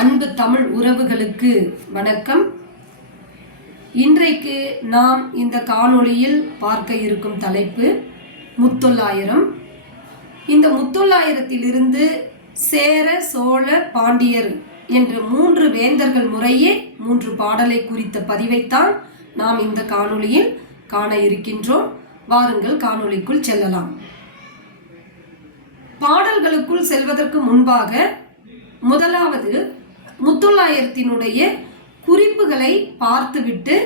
அன்பு தமிழ் உறவுகளுக்கு வணக்கம். இன்றைக்கு நாம் இந்த காணொளியில் பார்க்க இருக்கும் தலைப்பு முத்தொள்ளாயிரம். இந்த முத்தொள்ளாயிரத்திலிருந்து சேர சோழ பாண்டியர் என்ற மூன்று வேந்தர்கள் முறையே மூன்று பாடலை குறித்த பதிவைத்தான் நாம் இந்த காணொளியில் காண இருக்கின்றோம். வாருங்கள் காணொளிக்குள் செல்லலாம். பாடல்களுக்குள் செல்வதற்கு முன்பாக முதலாவது முத்தொள்ளாயிரத்தினுடைய குறிப்புகளை பார்த்துவிட்டு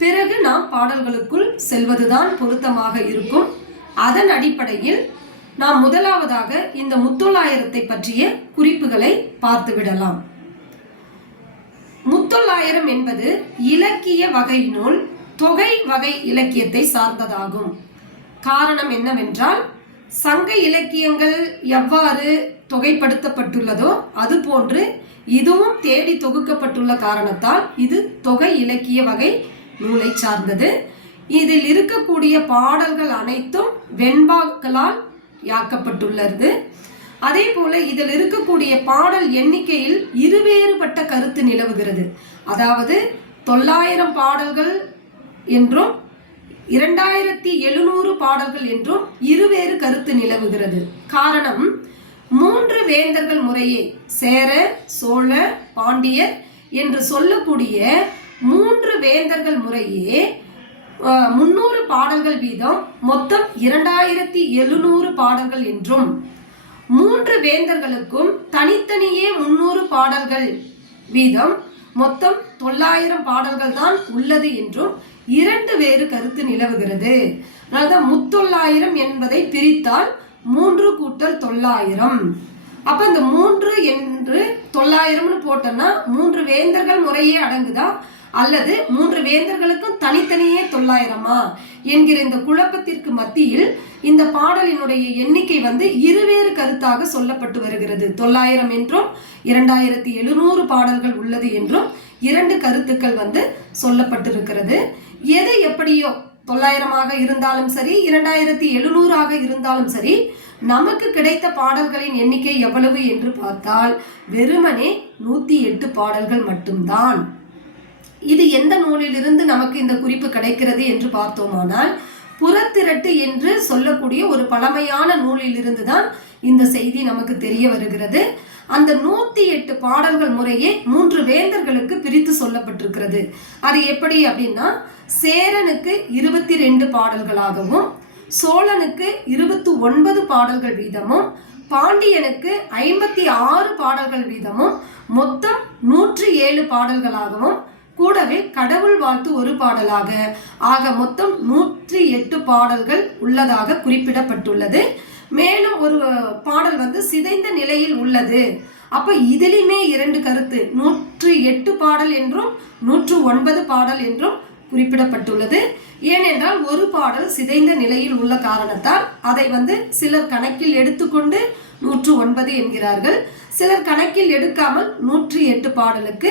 பிறகு நாம் பாடல்களுக்குள் செல்வதுதான் பொருத்தமாக இருக்கும். அதன் அடிப்படையில் நாம் முதலாவதாக இந்த முத்தொள்ளாயிரத்தை பற்றிய குறிப்புகளை பார்த்துவிடலாம். முத்தொள்ளாயிரம் என்பது இலக்கிய வகையினுள் தொகை வகை இலக்கியத்தை சார்ந்ததாகும். காரணம் என்னவென்றால் சங்க இலக்கியங்கள் எவ்வாறு தொகைப்படுத்தப்பட்டுள்ளதோ அதுபோன்று இதுவும் தேடி தொகுக்கப்பட்டுள்ள காரணத்தால் இது தொகை இலக்கிய வகை நூலை சார்ந்தது. இதில் இருக்கக்கூடிய பாடல்கள் அனைத்தும் வெண்பாக்களால் யாக்கப்பட்டுள்ளது. அதே போல இதில் இருக்கக்கூடிய பாடல் எண்ணிக்கையில் இருவேறுபட்ட கருத்து நிலவுகிறது. அதாவது தொள்ளாயிரம் பாடல்கள் என்றும் இரண்டாயிரத்தி எழுநூறு பாடல்கள் என்றும் இருவேறு கருத்து நிலவுகிறது. காரணம் மூன்று வேந்தர்கள் முறையே சேர சோழ பாண்டியர் என்று சொல்லக்கூடிய மூன்று வேந்தர்கள் முறையே முன்னூறு பாடல்கள் வீதம் மொத்தம் இரண்டாயிரத்தி எழுநூறு பாடல்கள் என்றும் மூன்று வேந்தர்களுக்கும் தனித்தனியே முன்னூறு பாடல்கள் வீதம் மொத்தம் தொள்ளாயிரம் பாடல்கள் தான் உள்ளது என்றும் இரண்டு வேறு கருத்து நிலவுகிறது. அதாவது முத்தொள்ளாயிரம் என்பதை பிரித்தால் மூன்று கூட்டல் தொள்ளாயிரம். அப்ப இந்த மூன்று என்று தொள்ளாயிரம்னு போட்டோம்னா மூன்று வேந்தர்கள் முறையே அடங்குதா? அல்லது மூன்று வேந்தர்களுக்கும் தனித்தனியே தொள்ளாயிரமா? என்கிற இந்த குழப்பத்திற்கு மத்தியில் இந்த பாடலினுடைய எண்ணிக்கை வந்து இருவேறு கருத்தாக சொல்லப்பட்டு வருகிறது. தொள்ளாயிரம் என்றும் இரண்டாயிரத்தி எழுநூறு பாடல்கள் உள்ளது என்றும் இரண்டு கருத்துக்கள் வந்து சொல்லப்பட்டிருக்கிறது. எது எப்படியோ தொள்ளாயிரமாக இருந்தாலும் சரி இரண்டாயிரத்தி எழுநூறாக இருந்தாலும் சரி நமக்கு கிடைத்த பாடல்களின் எண்ணிக்கை எவ்வளவு என்று பார்த்தால் வெறுமனே நூற்றி எட்டு பாடல்கள் மட்டும்தான். இது எந்த நூலிலிருந்து நமக்கு இந்த குறிப்பு கிடைக்கிறது என்று பார்த்தோமானால் புறத்திரட்டு என்று சொல்லக்கூடிய ஒரு பழமையான நூலிலிருந்து தான் இந்த செய்தி நமக்கு தெரிய வருகிறது. அந்த நூத்தி எட்டு பாடல்கள் முறையே மூன்று வேந்தர்களுக்கு பிரித்து சொல்லப்பட்டிருக்கிறது. அது எப்படி அப்படின்னா சேரனுக்கு இருபத்தி ரெண்டு பாடல்களாகவும் சோழனுக்கு இருபத்தி ஒன்பது பாடல்கள் வீதமும் பாண்டியனுக்கு ஐம்பத்தி ஆறு பாடல்கள் வீதமும் மொத்தம் நூற்றி ஏழு பாடல்களாகவும் கூடவே கடவுள் வாழ்த்து ஒரு பாடலாக. ஆக மொத்தம் நூற்றி எட்டு பாடல்கள் உள்ளதாக குறிப்பிடப்பட்டுள்ளது. மேலும் ஒரு பாடல் வந்து சிதைந்த நிலையில் உள்ளது. அப்ப இதிலுமே இரண்டு கருத்து. நூற்று எட்டு பாடல் என்றும் நூற்று ஒன்பது பாடல் என்றும் குறிப்பிடப்பட்டுள்ளது. ஏனென்றால் ஒரு பாடல் சிதைந்த நிலையில் உள்ள காரணத்தால் அதை வந்து சிலர் கணக்கில் எடுத்துக்கொண்டு நூற்று ஒன்பது என்கிறார்கள். சிலர் கணக்கில் எடுக்காமல் நூற்றி எட்டு பாடலுக்கு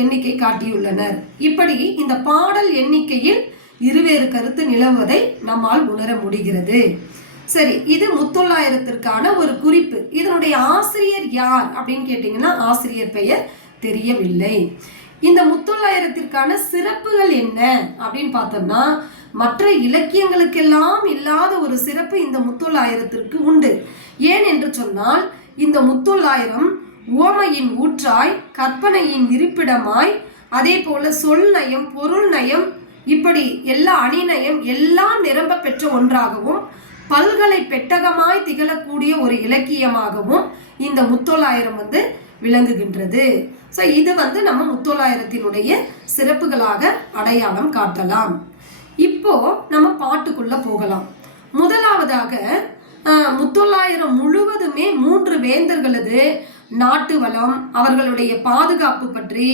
எண்ணிக்கை காட்டியுள்ளனர். இப்படி இந்த பாடல் எண்ணிக்கையில் இருவேறு கருத்து நிலவுவதை நம்மால் உணர முடிகிறது. சரி இது முத்தொள்ளாயிரத்திற்கான ஒரு குறிப்பு. இதனுடைய ஆசிரியர் யார் அப்படின்னு கேட்டிங்கன்னா ஆசிரியர் பெயர் தெரியவில்லை. இந்த முத்தொள்ளாயிரத்திற்கான சிறப்புகள் என்ன அப்படின்னு பார்த்தோம்னா மற்ற இலக்கியங்களுக்கெல்லாம் இல்லாத ஒரு சிறப்பு இந்த முத்தொள்ளாயிரத்திற்கு உண்டு. ஏன் என்று சொன்னால் இந்த முத்தொள்ளாயிரம் ஓமையின் ஊற்றாய் கற்பனையின் இருப்பிடமாய் அதே போல சொல் நயம் பொருள் நயம் இப்படி எல்லா அணிநயம் எல்லாம் நிரம்ப பெற்ற ஒன்றாகவும் பல்கலை பெட்டகமாய் திகழக்கூடிய ஒரு இலக்கியமாகவும் இந்த முத்தொள்ளாயிரம் வந்து விளங்குகின்றது. ஸோ இது வந்து நம்ம முத்தொள்ளாயிரத்தினுடைய சிறப்புகளாக அடையாளம் காட்டலாம். இப்போ நம்ம பாட்டுக்குள்ள போகலாம். முதலாவதாக முத்தொள்ளாயிரம் முழுவதுமே மூன்று வேந்தர்களது நாட்டு வளம் அவர்களுடைய பாதுகாப்பு பற்றி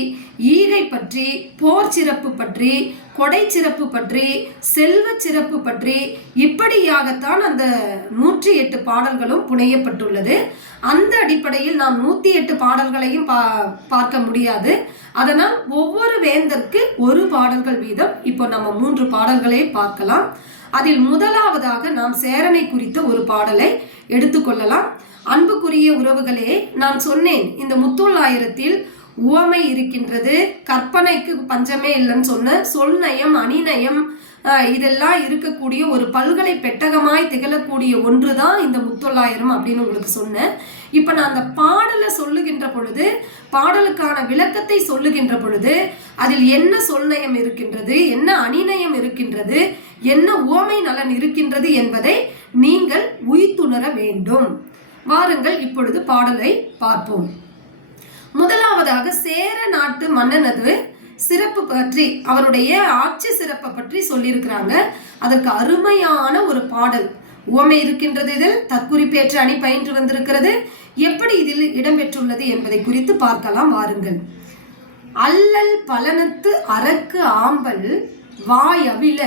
ஈகை பற்றி போர் சிறப்பு பற்றி கொடை சிறப்பு பற்றி செல்வ சிறப்பு பற்றி இப்படியாகத்தான் அந்த நூற்றி எட்டு பாடல்களும் புனையப்பட்டுள்ளது. அந்த அடிப்படையில் நாம் நூற்றி எட்டு பாடல்களையும் பா பார்க்க முடியாது. அதனால் ஒவ்வொரு வேந்தருக்கு ஒரு பாடல்கள் வீதம். இப்போ நம்ம மூன்று பாடல்களை பார்க்கலாம். அதில் முதலாவதாக நாம் சேரனை குறித்த ஒரு பாடலை எடுத்துக்கொள்ளலாம். அன்புக்குரிய உறவுகளே நான் சொன்னேன் இந்த முத்தொள்ளாயிரத்தில் உவமை இருக்கின்றது. கற்பனைக்கு பஞ்சமே இல்லைன்னு சொன்ன சொல்நயம் அணிநயம் இதெல்லாம் இருக்கக்கூடிய ஒரு பல்கலை பெட்டகமாய் திகழக்கூடிய ஒன்று தான் இந்த முத்தொள்ளாயிரம் அப்படின்னு உங்களுக்கு சொன்னேன். இப்போ நான் அந்த பாடலை சொல்லுகின்ற பொழுது பாடலுக்கான விளக்கத்தை சொல்லுகின்ற பொழுது அதில் என்ன சொல்நயம் இருக்கின்றது என்ன அணிநயம் இருக்கின்றது என்ன உவமை நலன் இருக்கின்றது என்பதை நீங்கள் உயிர்த்துணர வேண்டும். வாருங்கள் இப்பொழுது பாடலை பார்ப்போம். முதலாவதாக சேர நாட்டு மன்னனது சிறப்பு பற்றி அவருடைய ஆட்சி சிறப்பை பற்றி சொல்லியிருக்கிறாங்க. அதற்கு அருமையான ஒரு பாடல். உவமை இருக்கின்றது இதில் தற்குறிப்பேற்ற அணி பயின்று வந்திருக்கிறது. எப்படி இதில் இடம்பெற்றுள்ளது என்பதை குறித்து பார்க்கலாம் வாருங்கள். அல்லல் பலனத்து அரக்கு ஆம்பல் வாய் அவில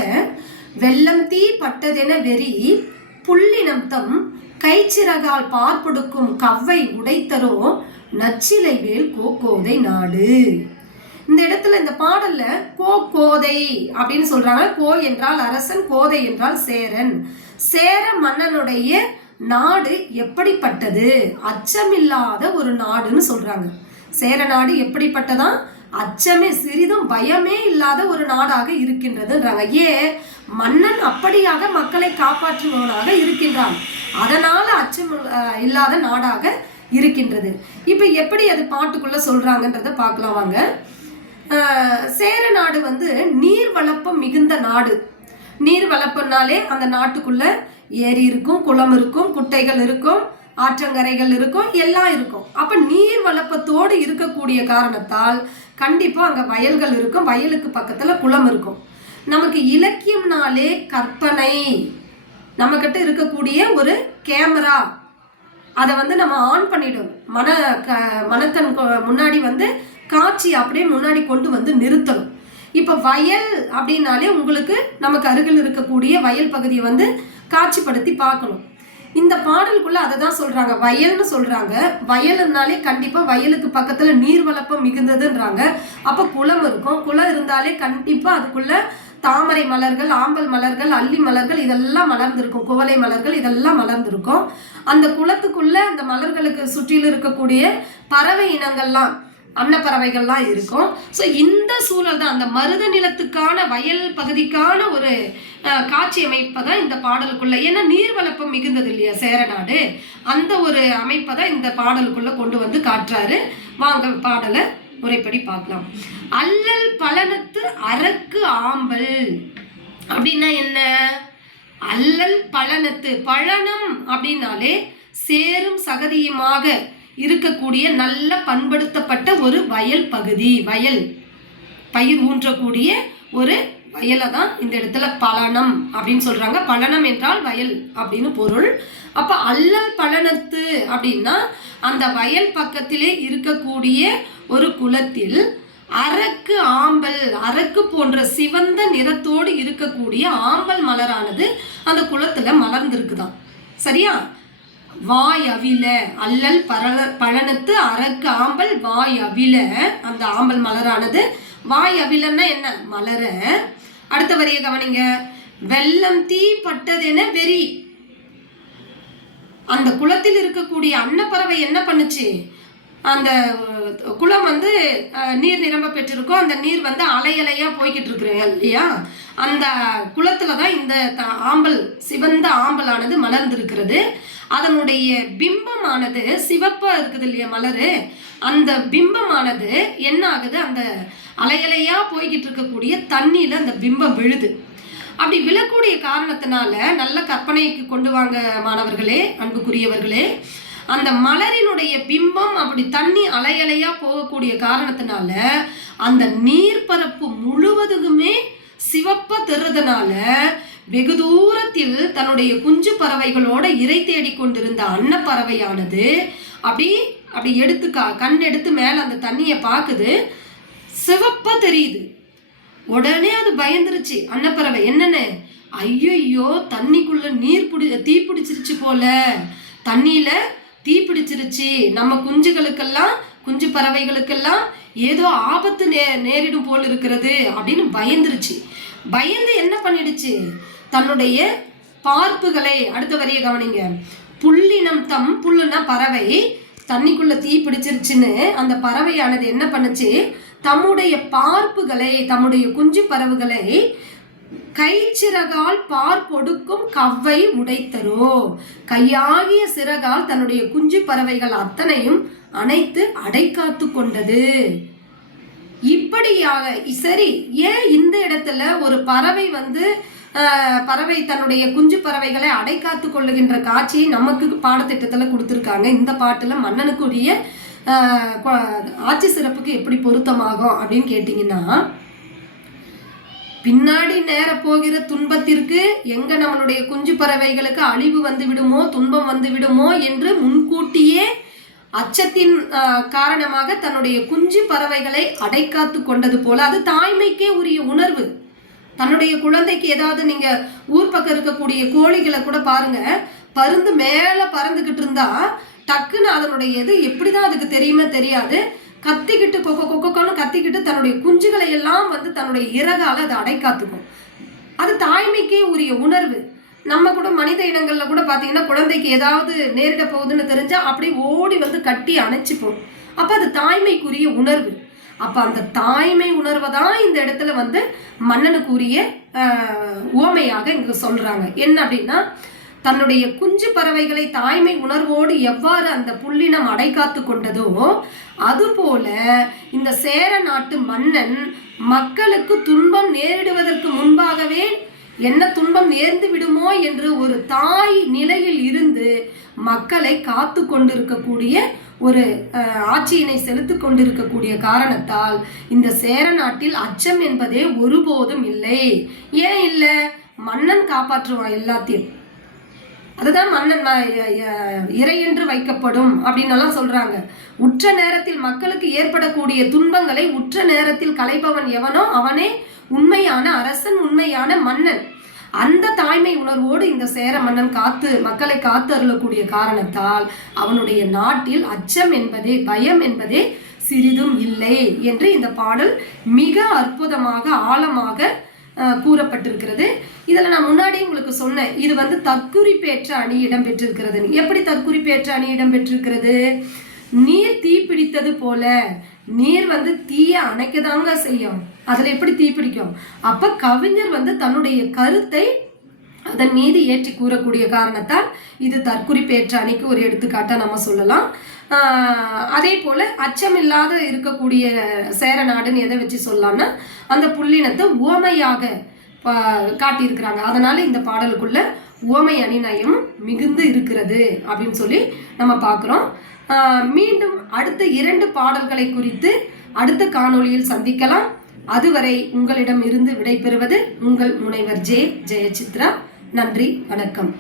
வெள்ளம் தீ பட்டதென வெறி புள்ளினம் தம் கைச்சிறகால் பார்ப்பொடுக்கும் கவ்வை உடைத்தரோ நச்சிலை வேல் கோகோதை நாடு. இந்த இடத்துல இந்த பாடல்ல கோ கோதை அப்படின்னு சொல்றாங்க. கோ என்றால் அரசன் கோதை என்றால் சேரன். சேர மன்னனுடைய நாடு எப்படிப்பட்டது? அச்சமில்லாத ஒரு நாடுன்னு சொல்றாங்க. சேர நாடு எப்படிப்பட்டதான் அச்சமே சிறிதும் பயமே இல்லாத ஒரு நாடாக இருக்கின்றதுன்றாங்க ஏன் மன்னன் அப்படியாக மக்களை காப்பாற்றுபவனாக இருக்கின்றான். அதனால அச்சம் இல்லாத நாடாக இருக்கின்றது. இப்போ எப்படி அது பாட்டுக்குள்ள சொல்றாங்கன்றத பார்க்கலாம் வாங்க. சேர நாடு வந்து நீர் வளப்பம் மிகுந்த நாடு. நீர் வளப்பம்னாலே அந்த நாட்டுக்குள்ள ஏரி இருக்கும் குளம் இருக்கும் குட்டைகள் இருக்கும் ஆற்றங்கரைகள் இருக்கும் எல்லாம் இருக்கும். அப்ப நீர் வளப்பத்தோடு இருக்கக்கூடிய காரணத்தால் கண்டிப்பாக அங்கே வயல்கள் இருக்கும். வயலுக்கு பக்கத்தில் குளம் இருக்கும். நமக்கு இலக்கியம்னாலே கற்பனை. நம்மக்கிட்ட இருக்கக்கூடிய ஒரு கேமரா. அதை வந்து நம்ம ஆன் பண்ணிடும் மன க மனத்தன் கொ- முன்னாடி வந்து காட்சி அப்படியே முன்னாடி கொண்டு வந்து நிறுத்தணும். இப்போ வயல் அப்படின்னாலே உங்களுக்கு நமக்கு அருகில் இருக்கக்கூடிய வயல் பகுதியை வந்து காட்சிப்படுத்தி பார்க்கணும். இந்த பாடலுக்குள்ள அதை தான் சொல்றாங்க. வயல்னு சொல்றாங்க. வயல்னாலே கண்டிப்பா வயலுக்கு பக்கத்துல நீர் வளப்பம் மிகுந்ததுன்றாங்க. அப்ப குளம் இருக்கும். குளம் இருந்தாலே கண்டிப்பா அதுக்குள்ள தாமரை மலர்கள் ஆம்பல் மலர்கள் அல்லி மலர்கள் இதெல்லாம் மலர்ந்திருக்கும். குவளை மலர்கள் இதெல்லாம் மலர்ந்திருக்கும். அந்த குளத்துக்குள்ள அந்த மலர்களுக்கு சுற்றிலும் இருக்கக்கூடிய பறவை இனங்கள்லாம் அன்னப்பறவைகள்லாம் இருக்கும். ஸோ இந்த சூழல் தான் அந்த மருத நிலத்துக்கான வயல் பகுதிக்கான ஒரு காட்சி அமைப்பை தான் இந்த பாடலுக்குள்ளே ஏன்னா நீர்வளப்பம் மிகுந்தது இல்லையா சேரநாடு அந்த ஒரு அமைப்பை தான் இந்த பாடலுக்குள்ளே கொண்டு வந்து காட்டுறாரு. வாங்க பாடலை முறைப்படி பார்க்கலாம். அல்லல் பலனத்து அரக்கு ஆம்பல். அப்படின்னா என்ன? அல்லல் பலனத்து பழனம் அப்படின்னாலே சேரும் சகதியுமாக இருக்கக்கூடிய நல்ல பண்படுத்தப்பட்ட ஒரு வயல் பகுதி. வயல். பயிர் ஊன்றக்கூடிய ஒரு வயலை தான் இந்த இடத்துல பலனம் அப்படின்னு சொல்றாங்க. பலனம் என்றால் வயல் அப்படின்னு பொருள். அப்ப அல்லல் பலனத்து அப்படின்னா அந்த வயல் பக்கத்திலே இருக்கக்கூடிய ஒரு குளத்தில் அரக்கு ஆம்பல் அரக்கு போன்ற சிவந்த நிறத்தோடு இருக்கக்கூடிய ஆம்பல் மலரானது அந்த குளத்துல மலர்ந்திருக்குதான் சரியா? வாய் அவில அல்லல் பரல பழனத்து அரக்கு ஆம்பல் வாய் அவில அந்த ஆம்பல் மலரானது. வாய் அவிலன்னா என்ன? மலர. அடுத்த வரியை கவனிங்க. வெள்ளம் தீ பட்டதென வெறி. அந்த குளத்தில் இருக்கக்கூடிய அன்னப்பறவை என்ன பண்ணுச்சு? அந்த குளம் வந்து நீர் நிரம்ப பெற்றிருக்கும் அந்த நீர் வந்து அலையலையாக போய்கிட்டு இருக்கிறேன் இல்லையா? அந்த குளத்தில் தான் இந்த த- ஆம்பல் சிவந்த ஆம்பலானது மலர்ந்திருக்கிறது. அதனுடைய பிம்பமானது சிவப்பா இருக்குது இல்லையா மலரு? அந்த பிம்பமானது என்ன ஆகுது? அந்த அலையலையா போய்கிட்டு இருக்கக்கூடிய தண்ணியில அந்த பிம்பம் விழுது. அப்படி விழக்கூடிய காரணத்தினால நல்ல கற்பனைக்கு கொண்டு வாங்க மாணவர்களே அன்புக்குரியவர்களே. அந்த மலரினுடைய பிம்பம் அப்படி தண்ணி அலையலையா போகக்கூடிய காரணத்தினால அந்த நீர்பரப்பு முழுவதுக்குமே சிவப்பா தெருறதுனால வெகு தூரத்தில் தன்னுடைய குஞ்சு பறவைகளோட இறை தேடி கொண்டிருந்த அன்னப்பறவையானது அப்படி அப்படி எடுத்து கா கண் எடுத்து மேல அந்த தண்ணியை பார்க்குது சிவப்பா தெரியுது. உடனே அது பயந்துருச்சு. அன்னப்பறவை என்னென்ன ஐயையோ தண்ணிக்குள்ள நீர் பிடி தீ பிடிச்சிருச்சு போல. தண்ணியில தீ பிடிச்சிருச்சு. நம்ம குஞ்சுகளுக்கெல்லாம் குஞ்சு பறவைகளுக்கெல்லாம் ஏதோ ஆபத்து நே நேரிடும் போல் இருக்கிறது. அப்படின்னு பயந்துருச்சு. பயந்து என்ன பண்ணிடுச்சு? தன்னுடைய பார்ப்புகளை அடுத்த வரியை கவனிங்க. புள்ளினம் தம் புல்லுனா பறவை தண்ணிக்குள்ள தீ பிடிச்சிருச்சுன்னு அந்த பறவையானது என்ன பண்ணுச்சு? தம்முடைய பார்ப்புகளை தம்முடைய குஞ்சு பறவைகளை கைச்சிறகால் பார்ப்பொடுக்கும் கவ்வை உடைத்தரோ. கையாகிய சிறகால் தன்னுடைய குஞ்சு பறவைகள் அத்தனையும் அனைத்து அடைக்காத்து கொண்டது. இப்படியாக சரி ஏன் இந்த இடத்துல ஒரு பறவை வந்து பறவை தன்னுடைய குஞ்சு பறவைகளை அடைக்காத்து கொள்ளுகின்ற காட்சியை நமக்கு பாடத்திட்டத்தில் கொடுத்துருக்காங்க. இந்த பாட்டில் மன்னனுக்குரிய ஆட்சி சிறப்புக்கு எப்படி பொருத்தமாகும் அப்படின்னு கேட்டிங்கன்னா பின்னாடி நேர போகிற துன்பத்திற்கு எங்க நம்மளுடைய குஞ்சு பறவைகளுக்கு அழிவு வந்து விடுமோ துன்பம் வந்து விடுமோ என்று முன்கூட்டியே அச்சத்தின் காரணமாக தன்னுடைய குஞ்சு பறவைகளை அடைக்காத்து கொண்டது போல அது தாய்மைக்கே உரிய உணர்வு. தன்னுடைய குழந்தைக்கு ஏதாவது நீங்க ஊர் பக்கம் இருக்கக்கூடிய கோழிகளை கூட பாருங்க. பருந்து மேல பறந்துகிட்டு இருந்தா டக்குன்னு அதனுடைய இது எப்படிதான் அதுக்கு தெரியுமே தெரியாது. கத்திக்கிட்டு கொக்க கொக்கன்னு கத்திக்கிட்டு தன்னுடைய குஞ்சுகளை எல்லாம் வந்து தன்னுடைய இறகால அதை அடைக்காத்துக்கும் அது தாய்மைக்கே உரிய உணர்வு. நம்ம கூட மனித இனங்கள்ல கூட பாத்தீங்கன்னா குழந்தைக்கு ஏதாவது நேரிட போகுதுன்னு தெரிஞ்சா அப்படியே ஓடி வந்து கட்டி அணைச்சிப்போம் அப்ப அது தாய்மைக்குரிய உணர்வு. அப்போ அந்த தாய்மை உணர்வை தான் இந்த இடத்துல வந்து மன்னனுக்குரிய உவமையாக இங்கு சொல்கிறாங்க என்ன அப்படின்னா தன்னுடைய குஞ்சு பறவைகளை தாய்மை உணர்வோடு எவ்வாறு அந்த புள்ளினம் அடைகாத்து கொண்டதோ அதுபோல இந்த சேர நாட்டு மன்னன் மக்களுக்கு துன்பம் நேரிடுவதற்கு முன்பாகவே என்ன துன்பம் நேர்ந்து விடுமோ என்று ஒரு தாய் நிலையில் இருந்து மக்களை காத்து கொண்டிருக்கக்கூடிய ஒரு ஆட்சியினை செலுத்தி கொண்டிருக்கக்கூடிய காரணத்தால் இந்த சேர நாட்டில் அச்சம் என்பதே ஒருபோதும் இல்லை. ஏன் இல்லை? மன்னன் காப்பாற்றுவான் எல்லாத்தையும். அதுதான் மன்னன் இறை என்று வைக்கப்படும் அப்படின்னு சொல்றாங்க. உற்ற நேரத்தில் மக்களுக்கு ஏற்படக்கூடிய துன்பங்களை உற்ற நேரத்தில் கலைப்பவன் எவனோ அவனே உண்மையான அரசன் உண்மையான மன்னன். அந்த தாய்மை உணர்வோடு இந்த சேர மன்னன் காத்து மக்களை காத்து அருளக்கூடிய காரணத்தால் அவனுடைய நாட்டில் அச்சம் என்பதே பயம் என்பதே சிறிதும் இல்லை என்று இந்த பாடல் மிக அற்புதமாக ஆழமாக கூறப்பட்டிருக்கிறது. இதில் நான் முன்னாடி உங்களுக்கு சொன்னேன் இது வந்து தற்குறிப்பேற்ற அணி இடம்பெற்றிருக்கிறது. எப்படி தற்குறிப்பேற்ற அணி இடம்பெற்றிருக்கிறது? நீர் தீ பிடித்தது போல நீர் வந்து தீயை அணைக்கதாங்க செய்யும். அதில் எப்படி தீப்பிடிக்கும் அப்போ கவிஞர் வந்து தன்னுடைய கருத்தை அதன் மீது ஏற்றி கூறக்கூடிய காரணத்தால் இது தற்குறிப்பேற்ற அணிக்கு ஒரு எடுத்துக்காட்டாக நம்ம சொல்லலாம். அதே போல் அச்சமில்லாத இருக்கக்கூடிய சேர நாடுன்னு எதை வச்சு சொல்லலாம்னா அந்த புள்ளினத்தை உவமையாக பா- காட்டியிருக்கிறாங்க. அதனால இந்த பாடலுக்குள்ள உவமை அணிநயம் மிகுந்து இருக்கிறது அப்படின்னு சொல்லி நம்ம பார்க்குறோம். மீண்டும் அடுத்த இரண்டு பாடல்களை குறித்து அடுத்த காணொளியில் சந்திக்கலாம். அதுவரை உங்களிடம் இருந்து விடைபெறுவது உங்கள் முனைவர் ஜே ஜெயசித்ரா. நன்றி வணக்கம்.